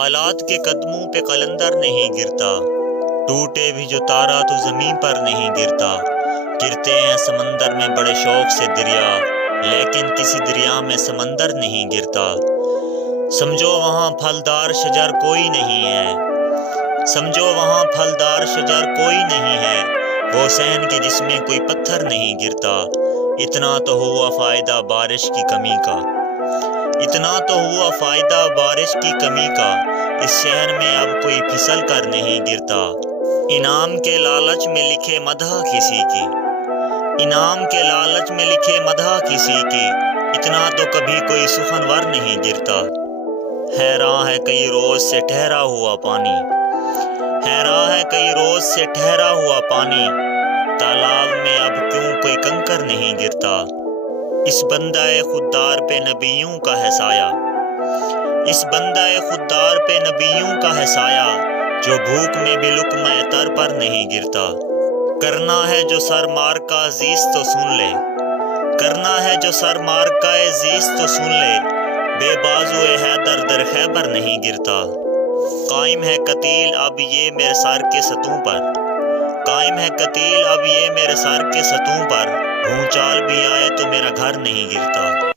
حالات کے قدموں پہ قلندر نہیں گرتا، ٹوٹے بھی جو تارا تو زمین پر نہیں گرتا۔ گرتے ہیں سمندر میں بڑے شوق سے دریا، لیکن کسی دریا میں سمندر نہیں گرتا۔ سمجھو وہاں پھلدار شجر کوئی نہیں ہے، سمجھو وہاں پھلدار شجر کوئی نہیں ہے، وہ صحن کے جس میں کوئی پتھر نہیں گرتا۔ اتنا تو ہوا فائدہ بارش کی کمی کا، اتنا تو ہوا فائدہ بارش کی کمی کا، اس شہر میں اب کوئی پھسل کر نہیں گرتا۔ انعام کے لالچ میں لکھے مدح کسی کی، انعام کے لالچ میں لکھے مدح کسی کی، اتنا تو کبھی کوئی سخنور نہیں گرتا۔ حیراں ہے کئی روز سے ٹھہرا ہوا پانی، حیراں ہے کئی روز سے ٹھہرا ہوا پانی، تالاب میں اب کیوں کوئی کنکر نہیں گرتا۔ اس بندہ خوددار پہ نبیوں کا ہے سایہ، اس بندہ خوددار پہ نبیوں کا ہے سایہ، جو بھوک میں بھی لقمہ تر پر نہیں گرتا۔ کرنا ہے جو سر مار کا زیست تو سن لے، کرنا ہے جو سر مار کا زیست تو سن لے، بے بازو حیدر در خیبر نہیں گرتا۔ قائم ہے قتیل اب یہ میرے سر کے ستون پر، قائم ہے قتیل اب یہ میرے سر کے ستون پر، بھونچال بھی آئے تو میرا گھر نہیں گرتا۔